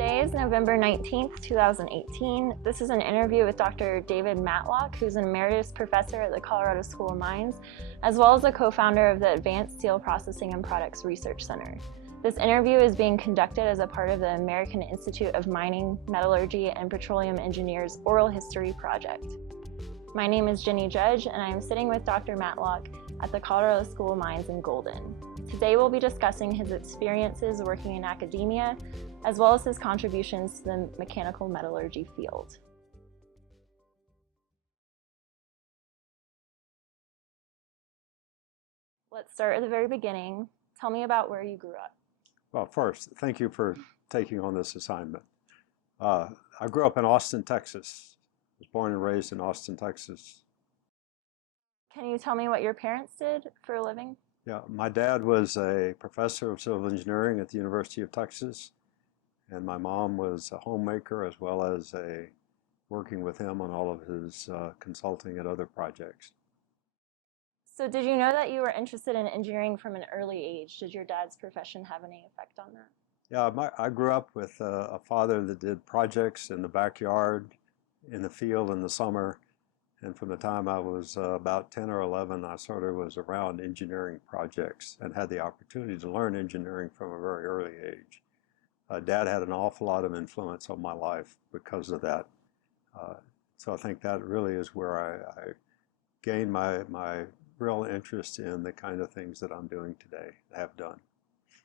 Today is November 19th, 2018. This is an interview with Dr. David Matlock, who's an emeritus professor at the Colorado School of Mines, as well as a co-founder of the Advanced Steel Processing and Products Research Center. This interview is being conducted as a part of the American Institute of Mining, Metallurgy, and Petroleum Engineers Oral History Project. My name is Ginny Judge, and I am sitting with Dr. Matlock at the Colorado School of Mines in Golden. Today we'll be discussing his experiences working in academia, as well as his contributions to the mechanical metallurgy field. Let's start at the very beginning. Tell me about where you grew up. Well, first, thank you for taking on this assignment. I grew up in Austin, Texas. I was born and raised in Austin, Texas. Can you tell me what your parents did for a living? Yeah, my dad was a professor of civil engineering at the University of Texas, and my mom was a homemaker as well as working with him on all of his consulting and other projects. So did you know that you were interested in engineering from an early age? Did your dad's profession have any effect on that? Yeah, I grew up with a father that did projects in the backyard, in the field in the summer, and from the time I was about 10 or 11, I sort of was around engineering projects and had the opportunity to learn engineering from a very early age. Dad had an awful lot of influence on my life because of that. So I think that really is where I gained my real interest in the kind of things that I'm doing today, have done.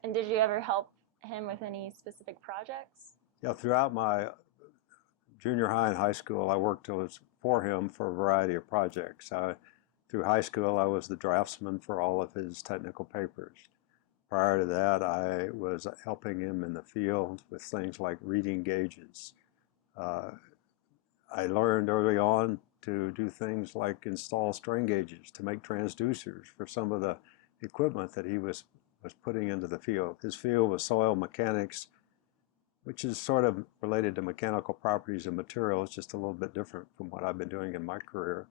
And did you ever help him with any specific projects? Yeah, throughout my junior high and high school, I worked for him for a variety of projects. Through high school, I was the draftsman for all of his technical papers. Prior to that, I was helping him in the field with things like reading gauges. I learned early on to do things like install strain gauges to make transducers for some of the equipment that he was putting into the field. His field was soil mechanics, which is sort of related to mechanical properties of materials, just a little bit different from what I've been doing in my career.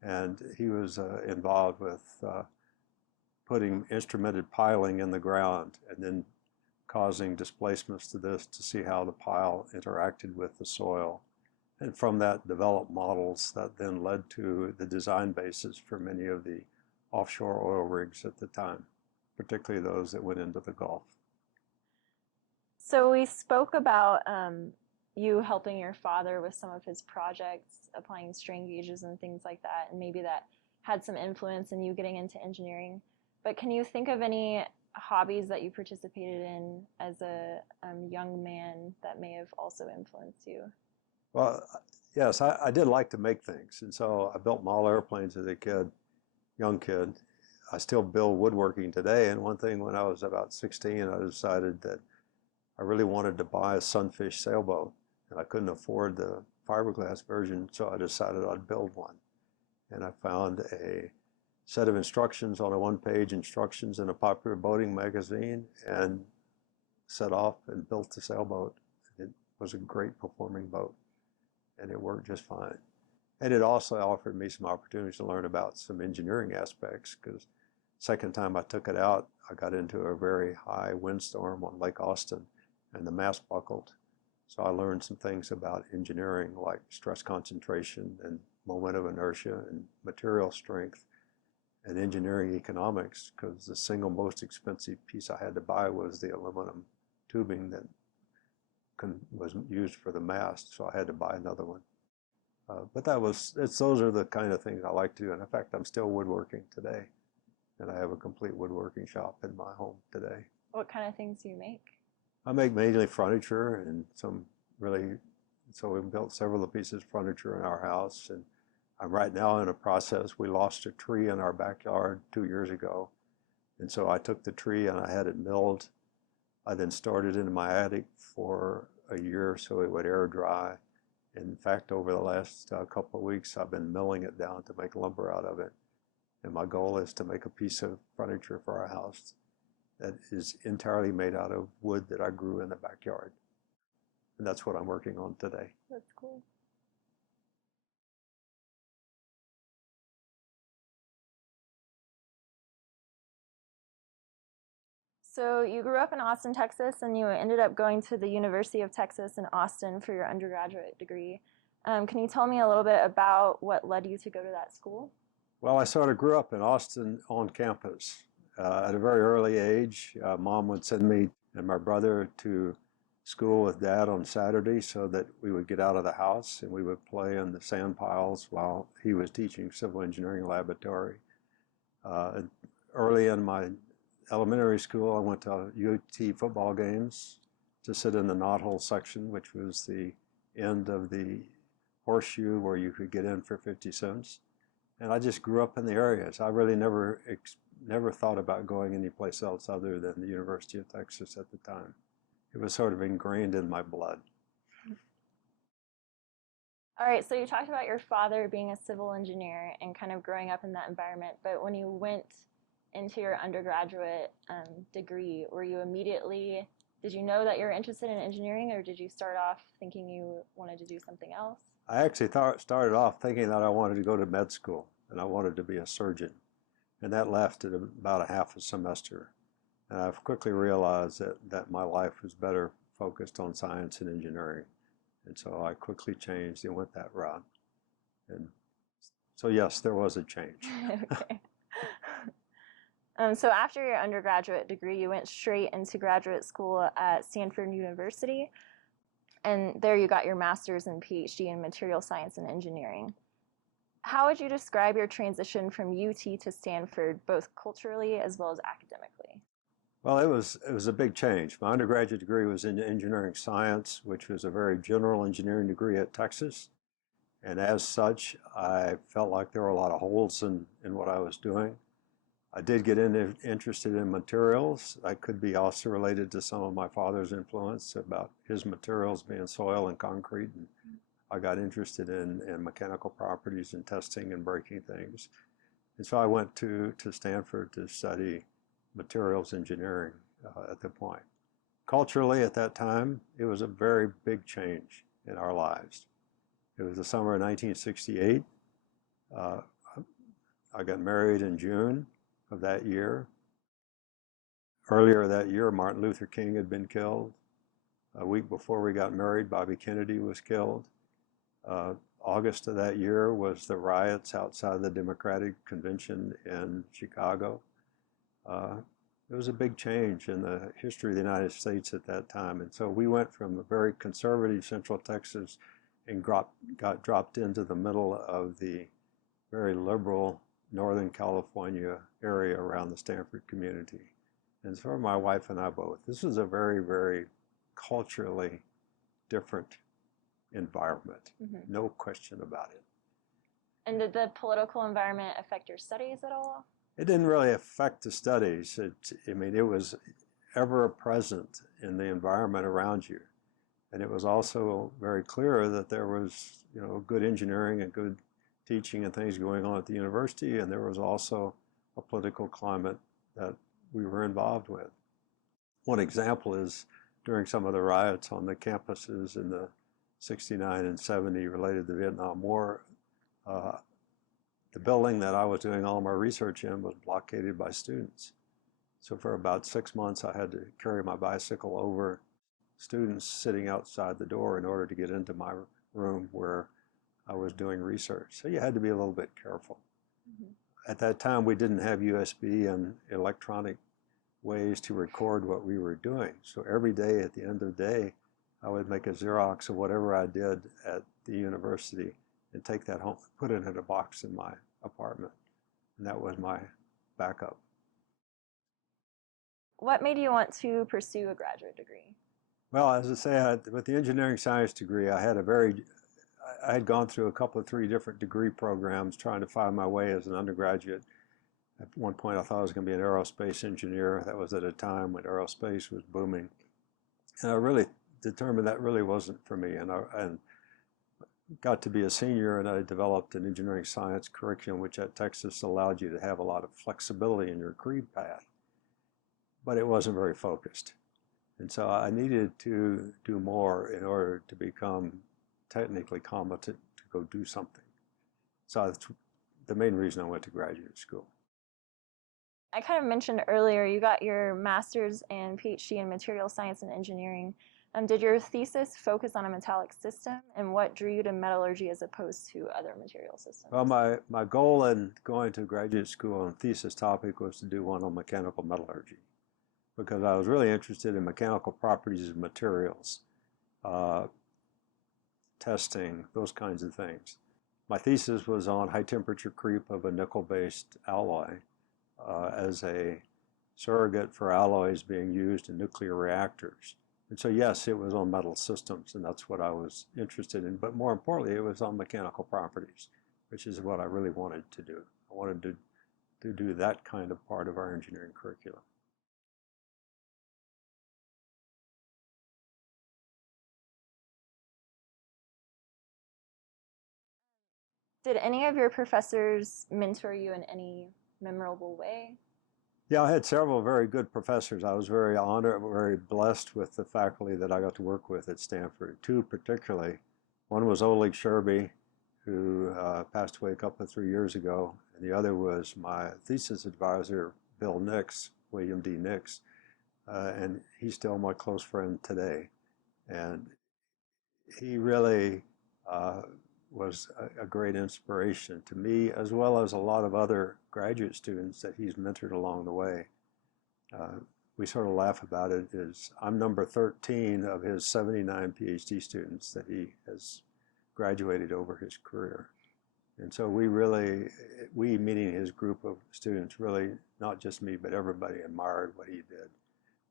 And he was involved with putting instrumented piling in the ground and then causing displacements to this to see how the pile interacted with the soil. And from that developed models that then led to the design basis for many of the offshore oil rigs at the time, particularly those that went into the Gulf. So we spoke about you helping your father with some of his projects, applying strain gauges and things like that, and maybe that had some influence in you getting into engineering. But can you think of any hobbies that you participated in as a young man that may have also influenced you? Well, yes, I did like to make things, and so I built model airplanes as a kid, young kid. I still build woodworking today, and one thing when I was about 16, I decided that I really wanted to buy a sunfish sailboat, and I couldn't afford the fiberglass version, so I decided I'd build one. And I found a set of instructions on a one-page instructions in a popular boating magazine and set off and built the sailboat. It was a great performing boat, and it worked just fine. And it also offered me some opportunities to learn about some engineering aspects, because second time I took it out, I got into a very high windstorm on Lake Austin, and the mast buckled. So I learned some things about engineering, like stress concentration and moment of inertia and material strength and engineering economics, because the single most expensive piece I had to buy was the aluminum tubing that was used for the mast, so I had to buy another one. But those are the kind of things I like to do, and in fact, I'm still woodworking today, and I have a complete woodworking shop in my home today. What kind of things do you make? I make mainly furniture and so we built several of the pieces of furniture in our house, and I'm right now in a process. We lost a tree in our backyard 2 years ago, and so I took the tree and I had it milled. I then stored it in my attic for a year so it would air dry. In fact, over the last couple of weeks, I've been milling it down to make lumber out of it, and my goal is to make a piece of furniture for our house that is entirely made out of wood that I grew in the backyard. And that's what I'm working on today. That's cool. So you grew up in Austin, Texas, and you ended up going to the University of Texas in Austin for your undergraduate degree. Can you tell me a little bit about what led you to go to that school? Well, I sort of grew up in Austin on campus. At a very early age, Mom would send me and my brother to school with Dad on Saturday so that we would get out of the house and we would play in the sand piles while he was teaching civil engineering laboratory. Early in my elementary school, I went to UT football games to sit in the knothole section, which was the end of the horseshoe where you could get in for 50 cents. And I just grew up in the area. So I really never thought about going anyplace else other than the University of Texas at the time. It was sort of ingrained in my blood. All right, so you talked about your father being a civil engineer and kind of growing up in that environment, but when you went into your undergraduate degree, did you know that you were interested in engineering, or did you start off thinking you wanted to do something else? I actually started off thinking that I wanted to go to med school and I wanted to be a surgeon. And that lasted about a half a semester. And I've quickly realized that my life was better focused on science and engineering. And so I quickly changed and went that route. And so yes, there was a change. Okay. So after your undergraduate degree, you went straight into graduate school at Stanford University. And there you got your master's and PhD in material science and engineering. How would you describe your transition from UT to Stanford, both culturally as well as academically? Well, it was a big change. My undergraduate degree was in engineering science, which was a very general engineering degree at Texas. And as such, I felt like there were a lot of holes in what I was doing. I did get interested in materials. That could be also related to some of my father's influence about his materials being soil and concrete. And I got interested in mechanical properties and testing and breaking things. And so I went to Stanford to study materials engineering at that point. Culturally, at that time, it was a very big change in our lives. It was the summer of 1968. I got married in June of that year. Earlier that year, Martin Luther King had been killed. A week before we got married, Bobby Kennedy was killed. August of that year was the riots outside the Democratic Convention in Chicago. It was a big change in the history of the United States at that time. And so we went from a very conservative Central Texas and got dropped into the middle of the very liberal Northern California area around the Stanford community. And so my wife and I both. This was a very, very culturally different environment. Mm-hmm. No question about it. And did the political environment affect your studies at all? It didn't really affect the studies. It was ever present in the environment around you. And it was also very clear that there was, good engineering and good teaching and things going on at the university, and there was also a political climate that we were involved with. One example is during some of the riots on the campuses in the 69 and 70 related to the Vietnam War, the building that I was doing all my research in was blockaded by students. So for about 6 months, I had to carry my bicycle over students sitting outside the door in order to get into my room where I was doing research. So you had to be a little bit careful. Mm-hmm. At that time, we didn't have USB and electronic ways to record what we were doing. So every day at the end of the day, I would make a Xerox of whatever I did at the university and take that home, put it in a box in my apartment. And that was my backup. What made you want to pursue a graduate degree? Well, as I say, with the engineering science degree, I had gone through three different degree programs trying to find my way as an undergraduate. At one point, I thought I was going to be an aerospace engineer. That was at a time when aerospace was booming. And I really determined that really wasn't for me. And got to be a senior, and I developed an engineering science curriculum, which at Texas allowed you to have a lot of flexibility in your career path. But it wasn't very focused. And so I needed to do more in order to become technically competent to go do something. So that's the main reason I went to graduate school. I kind of mentioned earlier you got your master's and PhD in material science and engineering. Did your thesis focus on a metallic system, and what drew you to metallurgy as opposed to other material systems? Well, my goal in going to graduate school and thesis topic was to do one on mechanical metallurgy, because I was really interested in mechanical properties of materials, testing, those kinds of things. My thesis was on high temperature creep of a nickel-based alloy as a surrogate for alloys being used in nuclear reactors. And so yes, it was on metal systems, and that's what I was interested in. But more importantly, it was on mechanical properties, which is what I really wanted to do. I wanted to do that kind of part of our engineering curriculum. Did any of your professors mentor you in any memorable way? Yeah, I had several very good professors. I was very honored, very blessed with the faculty that I got to work with at Stanford. Two particularly. One was Oleg Sherby, who passed away a couple of 3 years ago, and the other was my thesis advisor, Bill Nix, William D. Nix, and he's still my close friend today. And he really was a great inspiration to me, as well as a lot of other graduate students that he's mentored along the way. We sort of laugh about it is I'm number 13 of his 79 PhD students that he has graduated over his career. And so we meaning his group of students, really, not just me, but everybody admired what he did.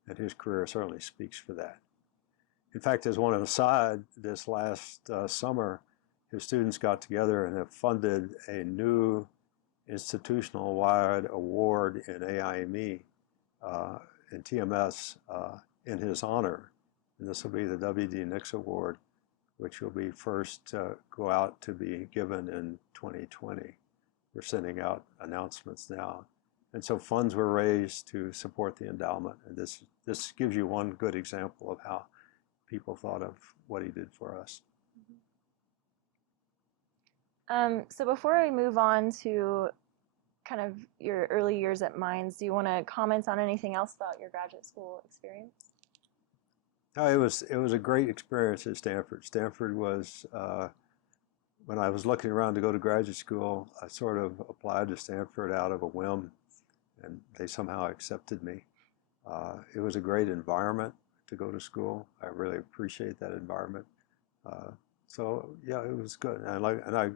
And his career certainly speaks for that. In fact, as one aside, this last summer, his students got together and have funded a new institutional-wide award in AIME and TMS in his honor. And this will be the W.D. Nix Award, which will be first go out to be given in 2020. We're sending out announcements now. And so funds were raised to support the endowment. And this gives you one good example of how people thought of what he did for us. So before we move on to kind of your early years at Mines, do you want to comment on anything else about your graduate school experience? No, it was a great experience at Stanford. Stanford was, when I was looking around to go to graduate school, I sort of applied to Stanford out of a whim, and they somehow accepted me. It was a great environment to go to school. I really appreciate that environment. So yeah, it was good. And I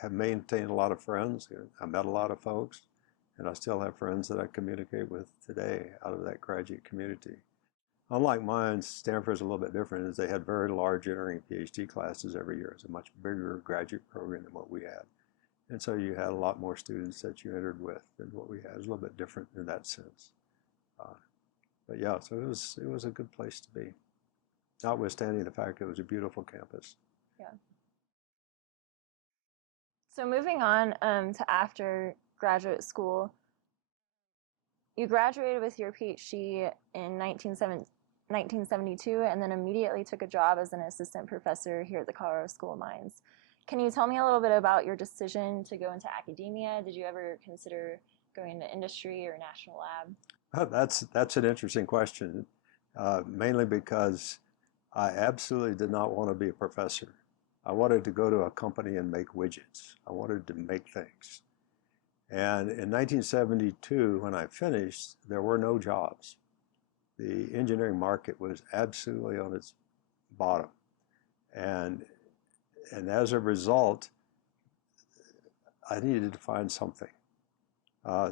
have maintained a lot of friends. I met a lot of folks, and I still have friends that I communicate with today out of that graduate community. Unlike mine, Stanford's a little bit different, is they had very large entering PhD classes every year. It's a much bigger graduate program than what we had. And so you had a lot more students that you entered with than what we had. It was a little bit different in that sense. But yeah, so it was a good place to be, notwithstanding the fact it was a beautiful campus. Yeah. So moving on to after graduate school, you graduated with your PhD in 1972 and then immediately took a job as an assistant professor here at the Colorado School of Mines. Can you tell me a little bit about your decision to go into academia? Did you ever consider going into industry or national lab? That's an interesting question, mainly because I absolutely did not want to be a professor. I wanted to go to a company and make widgets. I wanted to make things. And in 1972, when I finished, there were no jobs. The engineering market was absolutely on its bottom. And as a result, I needed to find something.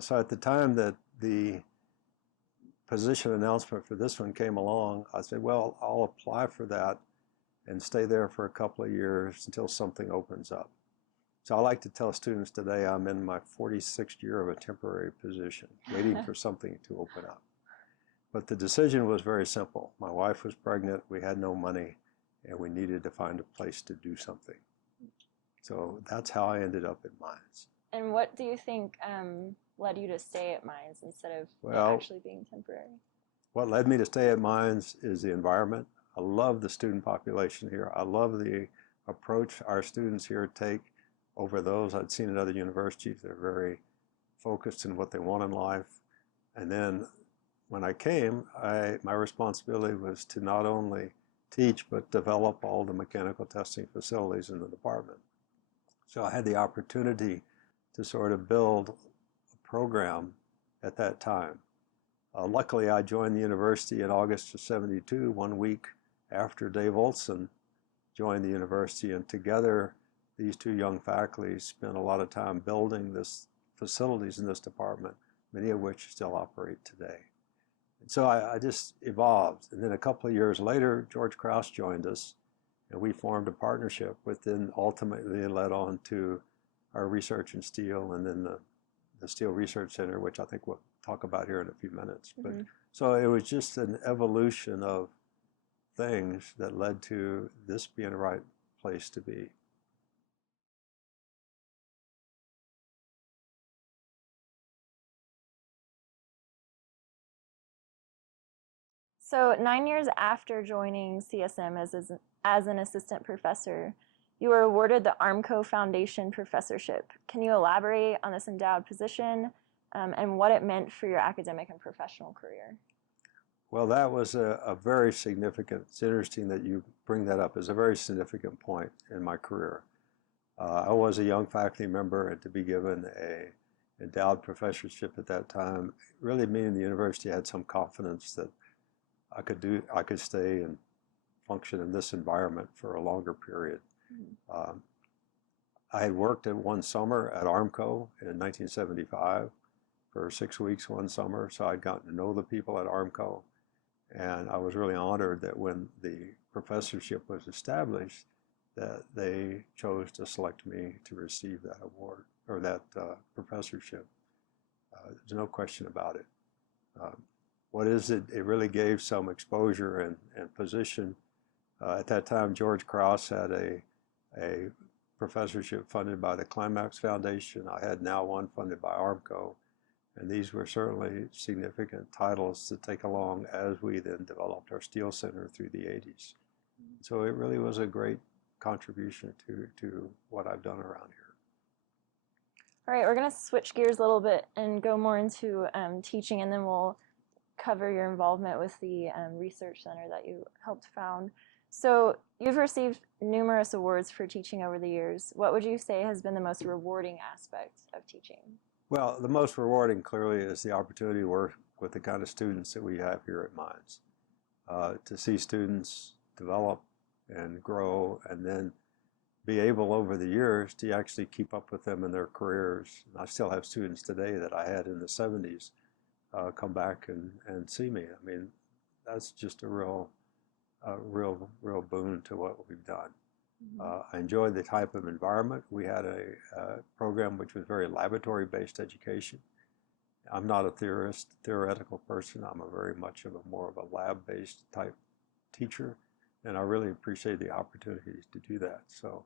So at the time that the position announcement for this one came along, I said, well, I'll apply for that and stay there for a couple of years until something opens up. So I like to tell students today I'm in my 46th year of a temporary position, waiting for something to open up. But the decision was very simple. My wife was pregnant, we had no money, and we needed to find a place to do something. So that's how I ended up at Mines. And what do you think led you to stay at Mines instead of actually being temporary? What led me to stay at Mines is the environment. I love the student population here. I love the approach our students here take over those I'd seen at other universities. They're very focused on what they want in life. And then when I came, my responsibility was to not only teach, but develop all the mechanical testing facilities in the department. So I had the opportunity to sort of build a program at that time. Luckily, I joined the university in August of '72, 1 week after Dave Olson joined the university, and together these two young faculty spent a lot of time building this facilities in this department, many of which still operate today. And so I just evolved. And then a couple of years later, George Krause joined us, and we formed a partnership, which then ultimately led on to our research in steel, and then the Steel Research Center, which I think we'll talk about here in a few minutes. But so it was just an evolution of things that led to this being the right place to be. So 9 years after joining CSM as an assistant professor, you were awarded the Armco Foundation Professorship. Can you elaborate on this endowed position and what it meant for your academic and professional career? Well, that was a very significant, it's interesting that you bring that up, as a very significant point in my career. I was a young faculty member, and to be given a endowed professorship at that time, really meaning the university had some confidence that I could stay and function in this environment for a longer period. I had worked at one summer at Armco in 1975 for 6 weeks one summer, so I'd gotten to know the people at Armco, and I was really honored that when the professorship was established, that they chose to select me to receive that award, or that professorship. There's no question about it. What is it? It really gave some exposure and position. At that time, George Krause had a professorship funded by the Climax Foundation. I had now one funded by Armco, and these were certainly significant titles to take along as we then developed our Steel Center through the '80s. So it really was a great contribution to what I've done around here. All right, we're going to switch gears a little bit and go more into teaching, and then we'll cover your involvement with the research center that you helped found. So you've received numerous awards for teaching over the years. What would you say has been the most rewarding aspect of teaching? Well, the most rewarding clearly is the opportunity to work with the kind of students that we have here at Mines. To see students develop and grow, and then be able over the years to actually keep up with them in their careers. And I still have students today that I had in the '70s come back and see me. I mean, that's just a real boon to what we've done. I enjoyed the type of environment. We had a program which was very laboratory-based education. I'm not a theoretical person. I'm very much of more of a lab-based type teacher, and I really appreciate the opportunities to do that. So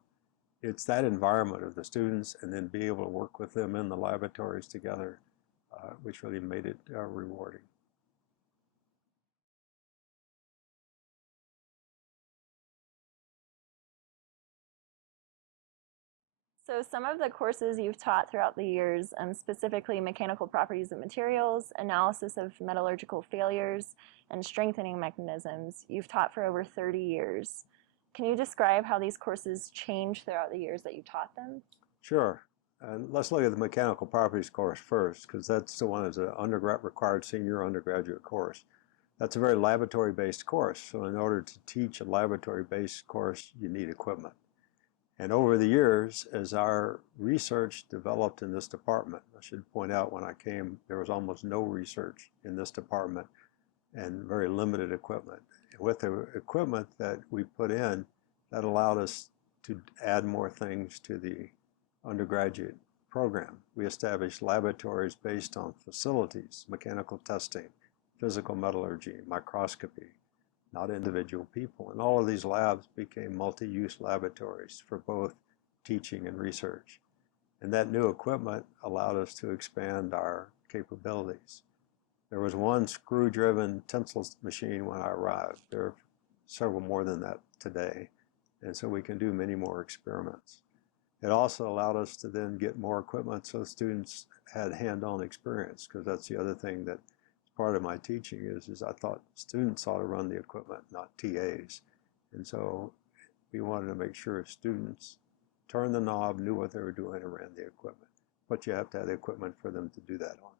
it's that environment of the students, and then be able to work with them in the laboratories together, which really made it rewarding. So some of the courses you've taught throughout the years, specifically mechanical properties of materials, analysis of metallurgical failures, and strengthening mechanisms, you've taught for over 30 years. Can you describe how these courses changed throughout the years that you taught them? Sure. And let's look at the mechanical properties course first, because that's the one that's an required senior undergraduate course. That's a very laboratory-based course. So in order to teach a laboratory-based course, you need equipment. And over the years, as our research developed in this department, I should point out when I came, there was almost no research in this department and very limited equipment. And with the equipment that we put in, that allowed us to add more things to the undergraduate program. We established laboratories based on facilities, mechanical testing, physical metallurgy, microscopy, not individual people. And all of these labs became multi-use laboratories for both teaching and research. And that new equipment allowed us to expand our capabilities. There was one screw-driven tensile machine when I arrived. There are several more than that today. And so we can do many more experiments. It also allowed us to then get more equipment so students had hand-on experience, because that's the other thing that part of my teaching is I thought students ought to run the equipment, not TAs. And so we wanted to make sure students turned the knob, knew what they were doing, and ran the equipment. But you have to have the equipment for them to do that on.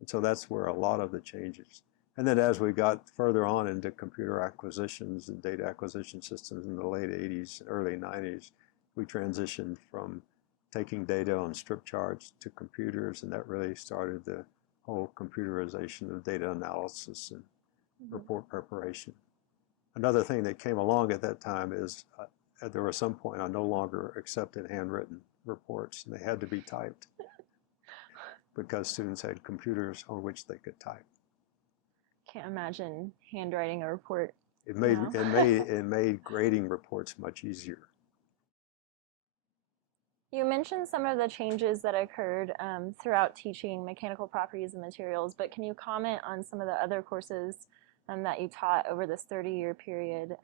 And so that's where a lot of the changes. And then as we got further on into computer acquisitions and data acquisition systems in the late 80s and early 90s, we transitioned from taking data on strip charts to computers, and that really started the whole computerization of data analysis and report preparation. Another thing that came along at that time is there was some point I no longer accepted handwritten reports, and they had to be typed because students had computers on which they could type. Can't imagine handwriting a report. It made grading reports much easier. You mentioned some of the changes that occurred throughout teaching mechanical properties of materials, but can you comment on some of the other courses that you taught over this 30-year period,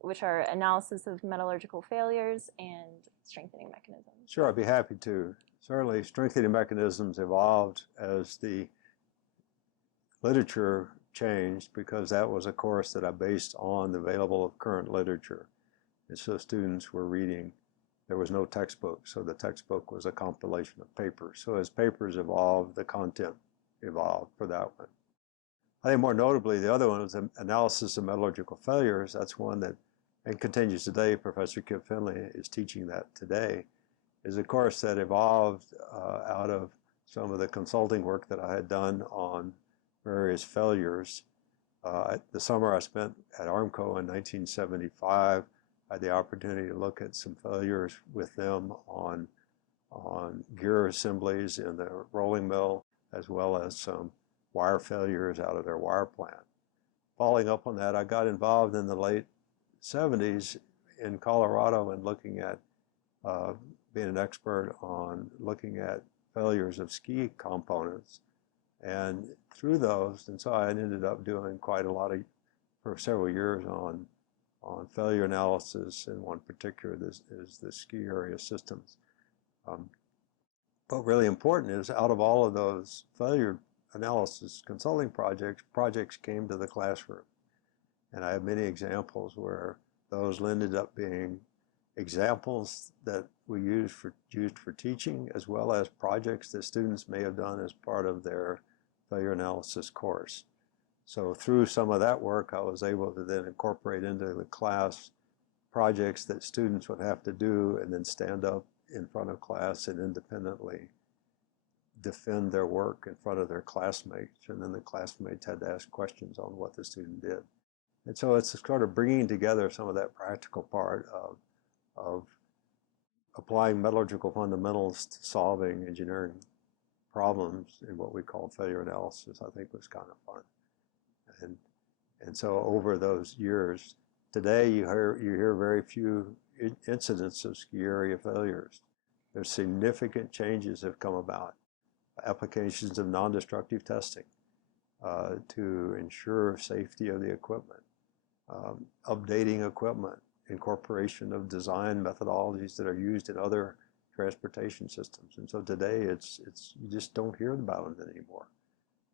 which are analysis of metallurgical failures and strengthening mechanisms? Sure, I'd be happy to. Certainly, strengthening mechanisms evolved as the literature changed, because that was a course that I based on the available current literature. And so students were reading. There was no textbook, so the textbook was a compilation of papers. So as papers evolved, the content evolved for that one. I think more notably, the other one was analysis of metallurgical failures. That's one that, and continues today, Professor Kip Finley is teaching that today, is a course that evolved out of some of the consulting work that I had done on various failures. The summer I spent at Armco in 1975, I had the opportunity to look at some failures with them on gear assemblies in the rolling mill, as well as some wire failures out of their wire plant. Following up on that, I got involved in the late 70s in Colorado and looking at being an expert on looking at failures of ski components. And through those, and so I ended up doing quite a lot for several years on failure analysis, and one particular is the ski area systems. But really important is, out of all of those failure analysis consulting projects came to the classroom. And I have many examples where those ended up being examples that we used for teaching, as well as projects that students may have done as part of their failure analysis course. So through some of that work, I was able to then incorporate into the class projects that students would have to do, and then stand up in front of class and independently defend their work in front of their classmates. And then the classmates had to ask questions on what the student did. And so it's sort of bringing together some of that practical part of applying metallurgical fundamentals to solving engineering problems in what we call failure analysis. I think was kind of fun. And so over those years, today you hear very few incidents of ski area failures. There's significant changes have come about. Applications of non-destructive testing to ensure safety of the equipment, updating equipment, incorporation of design methodologies that are used in other transportation systems. And so today you just don't hear about them anymore.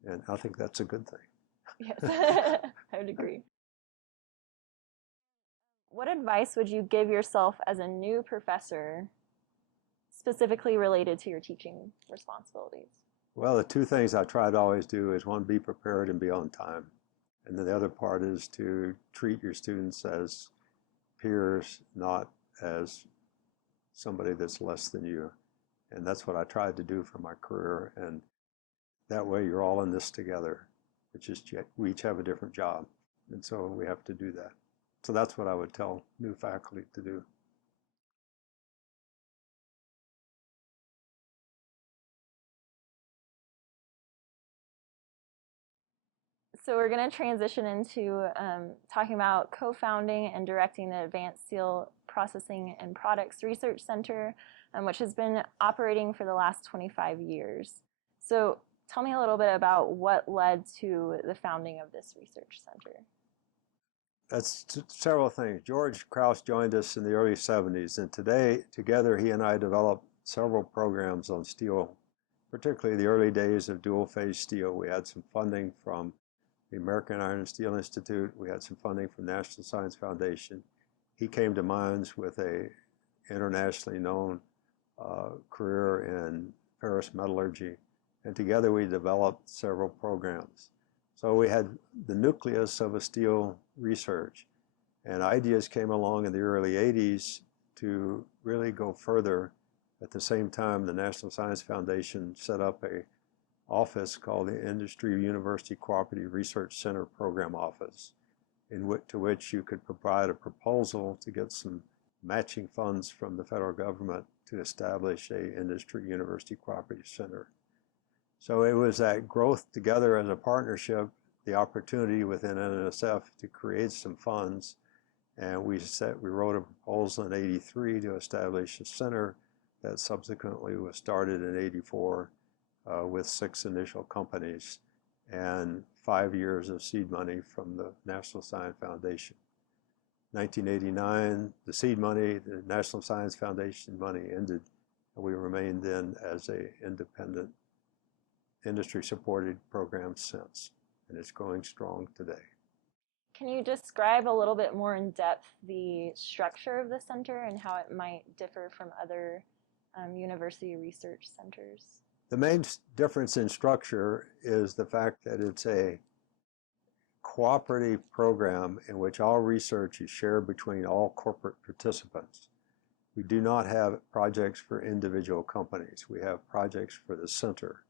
And I think that's a good thing. Yes, I would agree. What advice would you give yourself as a new professor, specifically related to your teaching responsibilities? Well, the two things I try to always do is, one, be prepared and be on time. And then the other part is to treat your students as peers, not as somebody that's less than you. And that's what I tried to do for my career. And that way you're all in this together. It's just we each have a different job. And so we have to do that. So that's what I would tell new faculty to do. So we're going to transition into talking about co-founding and directing the Advanced Steel Processing and Products Research Center, which has been operating for the last 25 years. So tell me a little bit about what led to the founding of this research center. That's several things. George Krause joined us in the early 70s, and today, together, he and I developed several programs on steel particularly the early days of dual-phase steel. We had some funding from the American Iron and Steel Institute. We had some funding from National Science Foundation. He came to Mines with a internationally known career in ferrous metallurgy, and together we developed several programs. So we had the nucleus of a steel research, and ideas came along in the early 80s to really go further. At the same time, the National Science Foundation set up a office called the Industry University Cooperative Research Center Program Office, to which you could provide a proposal to get some matching funds from the federal government to establish a Industry University Cooperative Center. So it was that growth together as a partnership, the opportunity within NSF to create some funds, and we wrote a proposal in '83 to establish a center that subsequently was started in '84 with 6 initial companies and 5 years of seed money from the National Science Foundation. 1989, the seed money, the National Science Foundation money ended, and we remained then as an independent industry-supported program since, and it's going strong today. Can you describe a little bit more in depth the structure of the center and how it might differ from other university research centers? The main difference in structure is the fact that it's a cooperative program in which all research is shared between all corporate participants. We do not have projects for individual companies. We have projects for the center.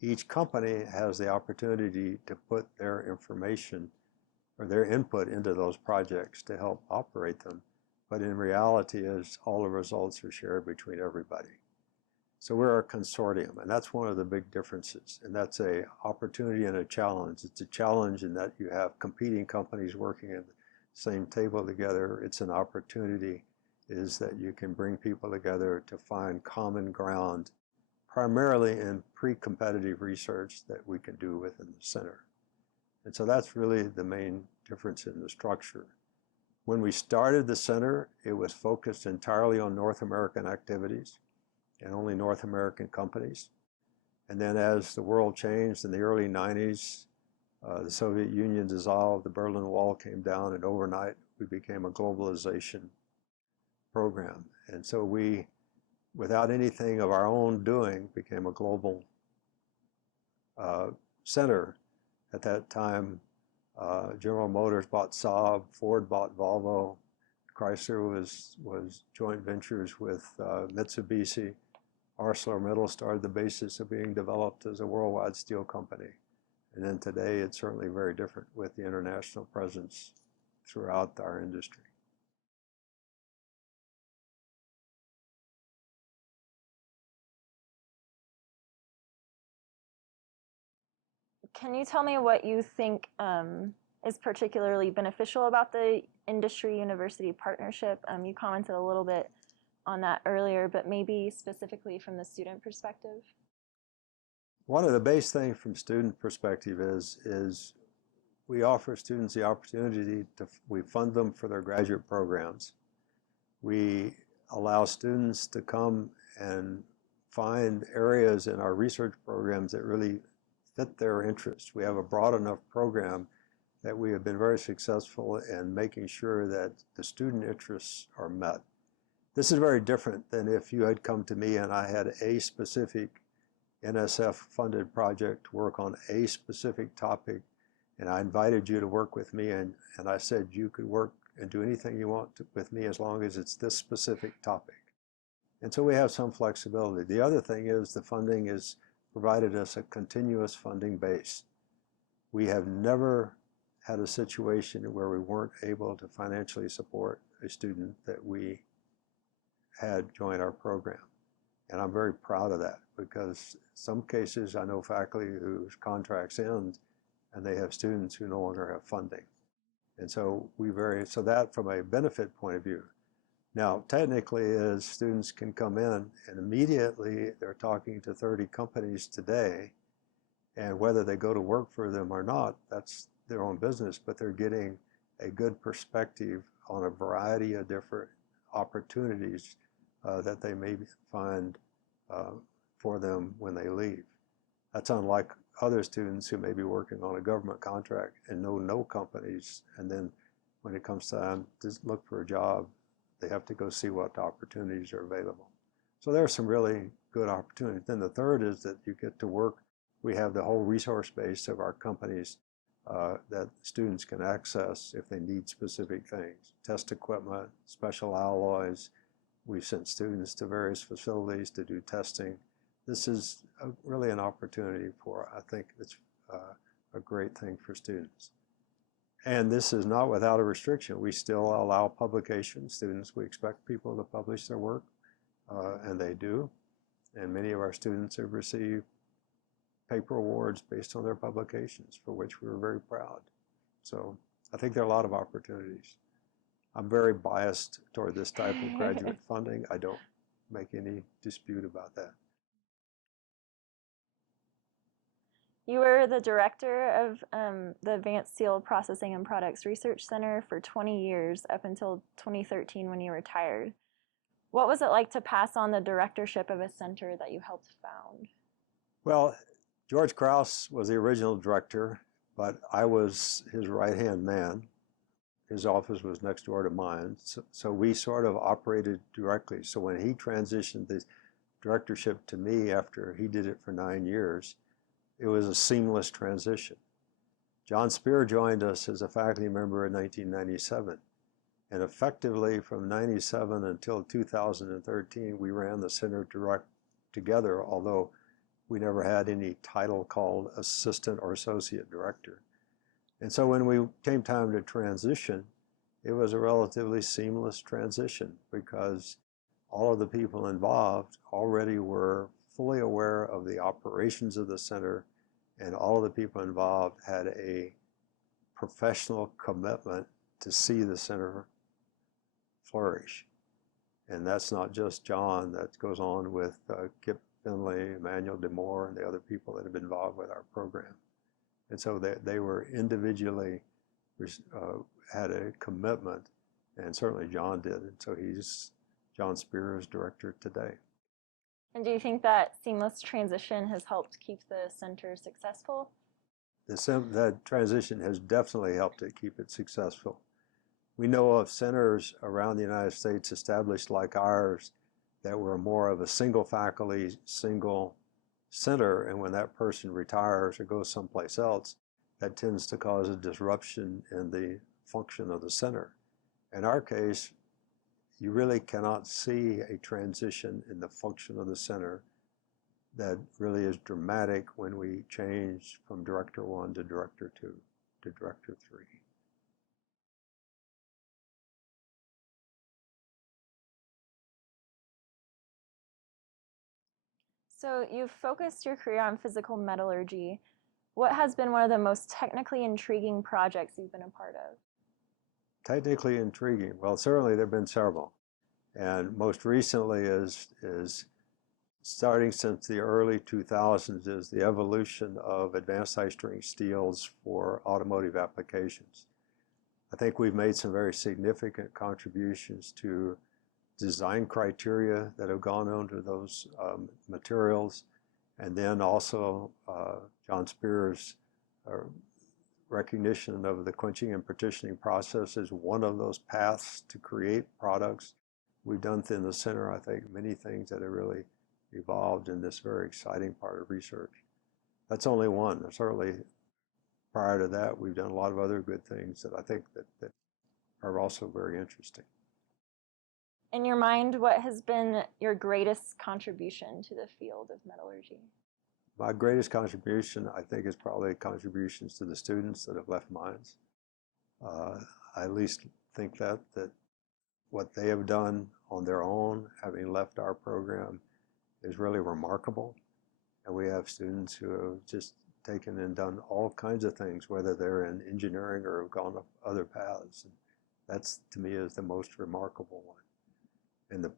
Each company has the opportunity to put their information or their input into those projects to help operate them, but in reality is all the results are shared between everybody. So we're a consortium, and that's one of the big differences, and that's an opportunity and a challenge. It's a challenge in that you have competing companies working at the same table together. It's an opportunity is that you can bring people together to find common ground, primarily in pre-competitive research that we can do within the center. And so that's really the main difference in the structure. When we started the center, it was focused entirely on North American activities and only North American companies. And then as the world changed in the early 90s, the Soviet Union dissolved, the Berlin Wall came down, and overnight we became a globalization program. And so we, without anything of our own doing, became a global center. At that time, General Motors bought Saab, Ford bought Volvo, Chrysler was joint ventures with Mitsubishi. ArcelorMittal started the basis of being developed as a worldwide steel company. And then today it's certainly very different with the international presence throughout our industry. Can you tell me what you think is particularly beneficial about the industry-university partnership? You commented a little bit on that earlier, but maybe specifically from the student perspective? One of the base things from student perspective is we offer students the opportunity we fund them for their graduate programs. We allow students to come and find areas in our research programs that really fit their interests. We have a broad enough program that we have been very successful in making sure that the student interests are met. This is very different than if you had come to me and I had a specific NSF-funded project to work on a specific topic, and I invited you to work with me, and I said you could work and do anything you want with me as long as it's this specific topic. And so we have some flexibility. The other thing is the funding has provided us a continuous funding base. We have never had a situation where we weren't able to financially support a student that we had join our program. And I'm very proud of that, because some cases I know faculty whose contracts end and they have students who no longer have funding. And so so that from a benefit point of view. Now, technically, as students can come in and immediately they're talking to 30 companies today, and whether they go to work for them or not, that's their own business, but they're getting a good perspective on a variety of different opportunities that they may find for them when they leave. That's unlike other students who may be working on a government contract and know no companies, and then when it comes time to look for a job, they have to go see what opportunities are available. So there are some really good opportunities. Then the third is that you get to work. We have the whole resource base of our companies that students can access if they need specific things. Test equipment, special alloys. We've sent students to various facilities to do testing. This is really an opportunity for, I think it's a great thing for students. And this is not without a restriction. We still allow publication. Students, we expect people to publish their work, and they do. And many of our students have received paper awards based on their publications, for which we were very proud. So I think there are a lot of opportunities. I'm very biased toward this type of graduate funding. I don't make any dispute about that. You were the director of the Advanced Steel Processing and Products Research Center for 20 years, up until 2013 when you retired. What was it like to pass on the directorship of a center that you helped found? Well, George Krause was the original director, but I was his right-hand man. His office was next door to mine, so we sort of operated directly. So when he transitioned the directorship to me after he did it for 9 years, it was a seamless transition. John Spear joined us as a faculty member in 1997, and effectively from 97 until 2013, we ran the center together, although we never had any title called assistant or associate director. And so when we came time to transition, it was a relatively seamless transition because all of the people involved already were fully aware of the operations of the center, and all of the people involved had a professional commitment to see the center flourish. And that's not just John, that goes on with Kip Finley, Emmanuel DeMoore, and the other people that have been involved with our program. And so they were individually, had a commitment, and certainly John did. And so John Spear is director today. And do you think that seamless transition has helped keep the center successful? That transition has definitely helped it keep it successful. We know of centers around the United States established like ours that were more of a single faculty, single center, and when that person retires or goes someplace else, that tends to cause a disruption in the function of the center. In our case, you really cannot see a transition in the function of the center that really is dramatic when we change from Director 1 to Director 2 to Director 3. So you've focused your career on physical metallurgy. What has been one of the most technically intriguing projects you've been a part of? Technically intriguing. Well, certainly there have been several. And most recently is starting since the early 2000s is the evolution of advanced high-strength steels for automotive applications. I think we've made some very significant contributions to design criteria that have gone into those materials, and then also John Spear's recognition of the quenching and partitioning process is one of those paths to create products. We've done in the center, I think, many things that have really evolved in this very exciting part of research. That's only one. Certainly prior to that, we've done a lot of other good things that I think that are also very interesting. In your mind, what has been your greatest contribution to the field of metallurgy? My greatest contribution, I think, is probably contributions to the students that have left mines. I at least think that what they have done on their own, having left our program, is really remarkable. And we have students who have just taken and done all kinds of things, whether they're in engineering or have gone up other paths. And that's, to me, is the most remarkable one. And the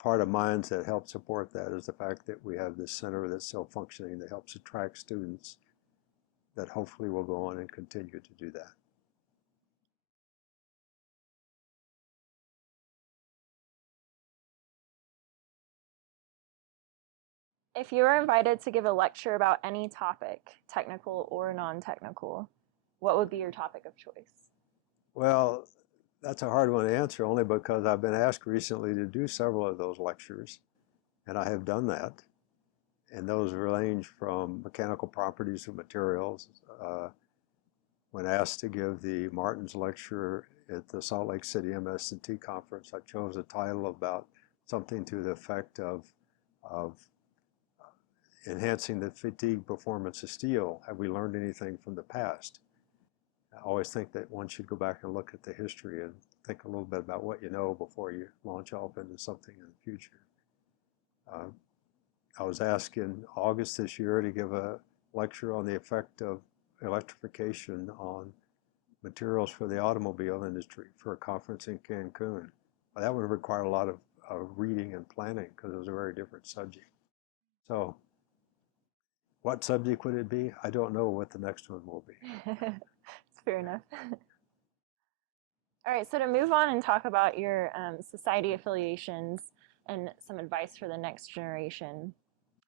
part of mines that help support that is the fact that we have this center that's still functioning that helps attract students that hopefully will go on and continue to do that. If you were invited to give a lecture about any topic, technical or non-technical, what would be your topic of choice? Well, that's a hard one to answer only because I've been asked recently to do several of those lectures, and I have done that. And those range from mechanical properties of materials. When asked to give the Martins lecture at the Salt Lake City MS&T conference, I chose a title about something to the effect of enhancing the fatigue performance of steel. Have we learned anything from the past? I always think that one should go back and look at the history and think a little bit about what you know before you launch off into something in the future. I was asked in August this year to give a lecture on the effect of electrification on materials for the automobile industry for a conference in Cancun. That would require a lot of reading and planning because it was a very different subject. So what subject would it be? I don't know what the next one will be. It's fair enough. All right, so to move on and talk about your society affiliations and some advice for the next generation.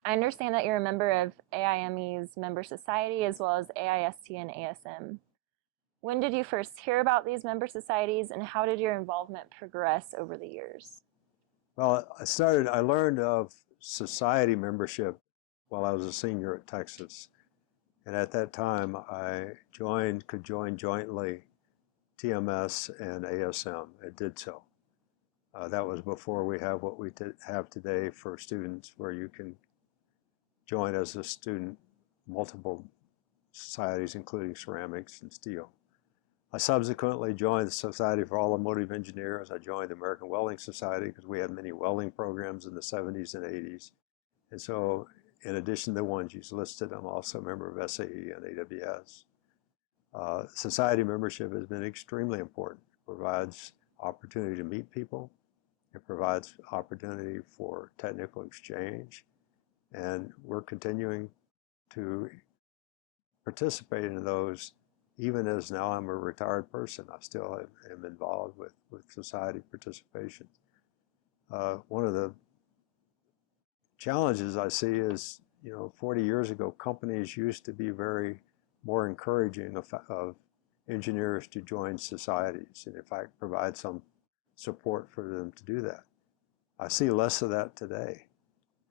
I understand that you're a member of AIME's member society as well as AIST and ASM. When did you first hear about these member societies and how did your involvement progress over the years? Well, I learned of society membership while I was a senior at Texas. And at that time, I could join jointly TMS and ASM. It did so. That was before we have what we have today for students, where you can join as a student multiple societies, including ceramics and steel. I subsequently joined the Society for Automotive Engineers. I joined the American Welding Society because we had many welding programs in the 70s and 80s. And so, in addition to the ones you listed, I'm also a member of SAE and AWS. Society membership has been extremely important. It provides opportunity to meet people. It provides opportunity for technical exchange. And we're continuing to participate in those. Even as now I'm a retired person, I still am involved with society participation. One of the challenges I see is, 40 years ago, companies used to be more encouraging of engineers to join societies and in fact provide some support for them to do that. I see less of that today,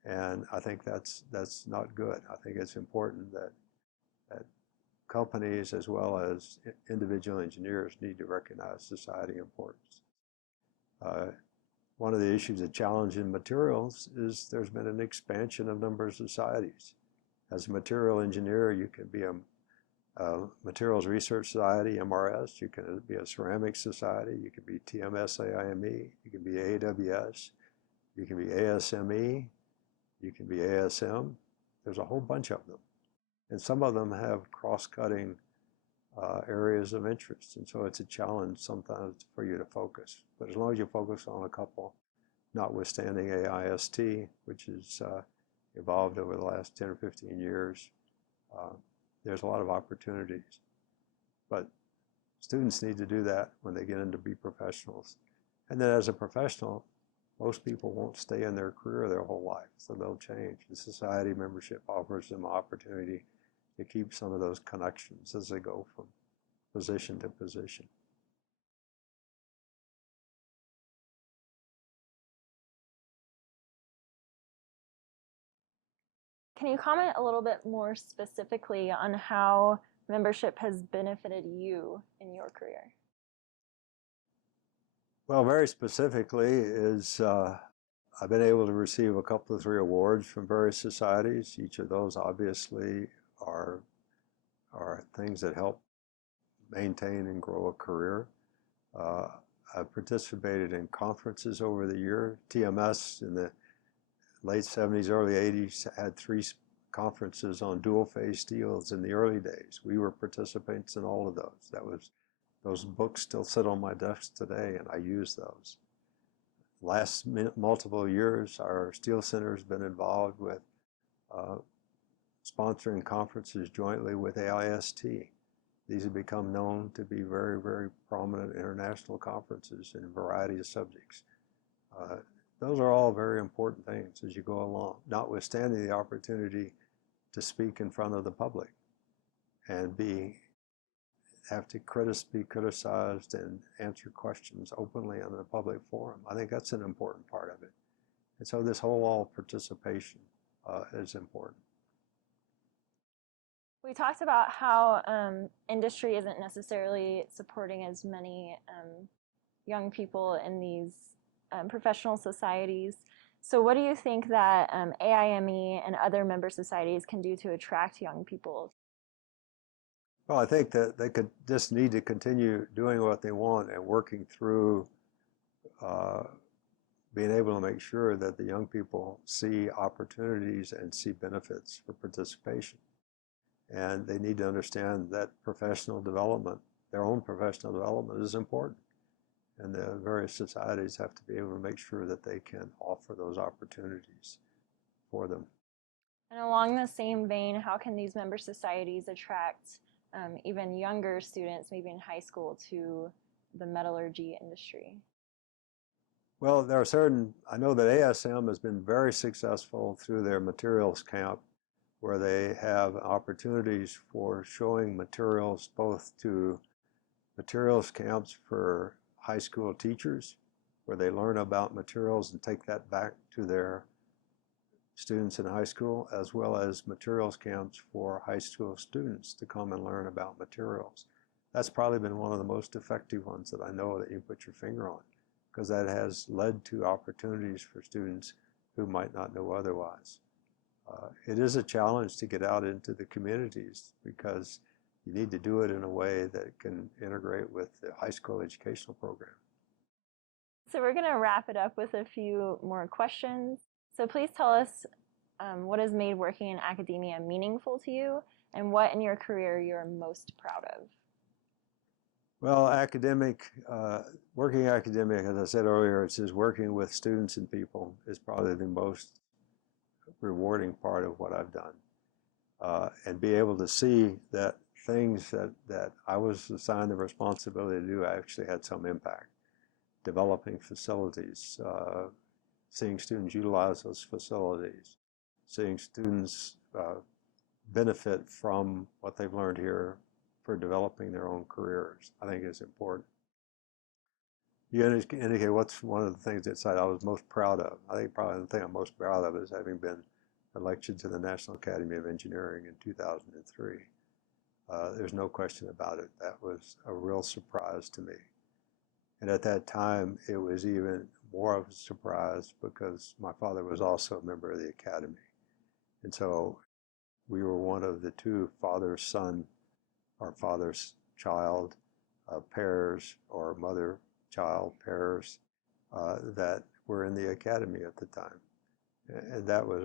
and I think that's not good. I think it's important that companies as well as individual engineers need to recognize society importance. One of the issues that challenge in materials is there's been an expansion of number of societies. As a material engineer, you can be a Materials Research Society, MRS, you can be a Ceramics Society, you can be TMS AIME, you can be AWS, you can be ASME, you can be ASM. There's a whole bunch of them. And some of them have cross-cutting areas of interest. And so it's a challenge sometimes for you to focus. But as long as you focus on a couple, notwithstanding AIST, which has evolved over the last 10 or 15 years, there's a lot of opportunities. But students need to do that when they get in to be professionals. And then as a professional, most people won't stay in their career their whole life, so they'll change. The society membership offers them opportunity to keep some of those connections as they go from position to position. Can you comment a little bit more specifically on how membership has benefited you in your career? Well, very specifically is I've been able to receive a couple of 3 awards from various societies. Each of those obviously are things that help maintain and grow a career. I've participated in conferences over the year. TMS in the late 70s, early 80s had 3 conferences on dual phase steels in the early days. We were participants in all of those. Those books still sit on my desk today, and I use those. Last multiple years, our Steel Center has been involved with sponsoring conferences jointly with AIST. These have become known to be very, very prominent international conferences in a variety of subjects. those are all very important things as you go along, notwithstanding the opportunity to speak in front of the public and have to be criticized and answer questions openly in a public forum. I think that's an important part of it. And so this whole participation is important. We talked about how industry isn't necessarily supporting as many young people in these professional societies. So what do you think that AIME and other member societies can do to attract young people? Well, I think that they could just need to continue doing what they want and working through being able to make sure that the young people see opportunities and see benefits for participation. And they need to understand that professional development, their own professional development, is important. And the various societies have to be able to make sure that they can offer those opportunities for them. And along the same vein, how can these member societies attract even younger students, maybe in high school, to the metallurgy industry? Well, there are I know that ASM has been very successful through their materials camp, where they have opportunities for showing materials both to materials camps for high school teachers, where they learn about materials and take that back to their students in high school, as well as materials camps for high school students to come and learn about materials. That's probably been one of the most effective ones that I know that you put your finger on, because that has led to opportunities for students who might not know otherwise. It is a challenge to get out into the communities because you need to do it in a way that can integrate with the high school educational program. So we're going to wrap it up with a few more questions. So please tell us what has made working in academia meaningful to you, and what in your career you're most proud of. Well, working academic, as I said earlier, it's just working with students and people is probably the most rewarding part of what I've done. And be able to see that things that I was assigned the responsibility to do, I actually had some impact. Developing facilities, seeing students utilize those facilities, seeing students benefit from what they've learned here for developing their own careers, I think is important. You indicate what's one of the things that I was most proud of. I think probably the thing I'm most proud of is having been elected to the National Academy of Engineering in 2003. There's no question about it. That was a real surprise to me. And at that time, it was even more of a surprise because my father was also a member of the Academy. And so we were one of the two father-son or father's child pairs or mother-child pairs that were in the Academy at the time. And that was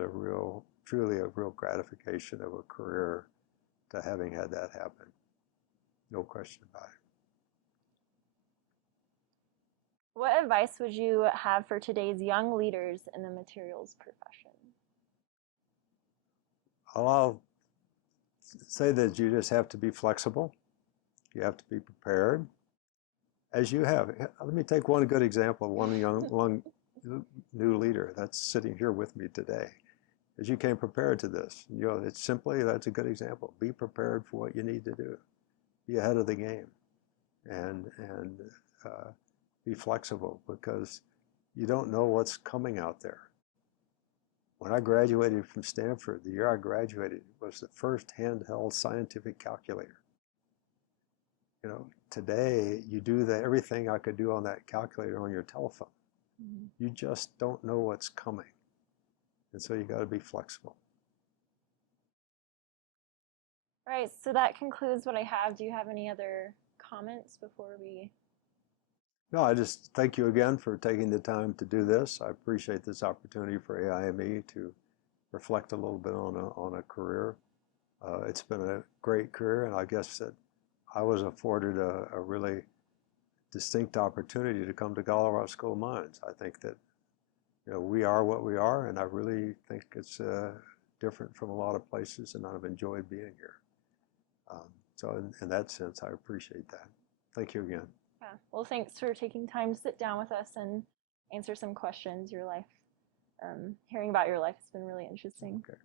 truly a real gratification of a career to having had that happen. No question about it. What advice would you have for today's young leaders in the materials profession? I'll say that you just have to be flexible. You have to be prepared, as you have. Let me take one good example of one new leader that's sitting here with me today. As you came prepared to this, it's simply, that's a good example. Be prepared for what you need to do. Be ahead of the game, and be flexible, because you don't know what's coming out there. When I graduated from Stanford, the year I graduated was the first handheld scientific calculator. Today you do everything I could do on that calculator on your telephone. Mm-hmm. You just don't know what's coming. And so you got to be flexible. All right, so that concludes what I have. Do you have any other comments before we? No, I just thank you again for taking the time to do this. I appreciate this opportunity for AIME to reflect a little bit on a career. It's been a great career, and I guess that I was afforded a really distinct opportunity to come to Colorado School of Mines. I think that we are what we are, and I really think it's different from a lot of places, and I've enjoyed being here. So in that sense, I appreciate that. Thank you again. Yeah. Well, thanks for taking time to sit down with us and answer some questions. Your life, hearing about your life has been really interesting. Okay.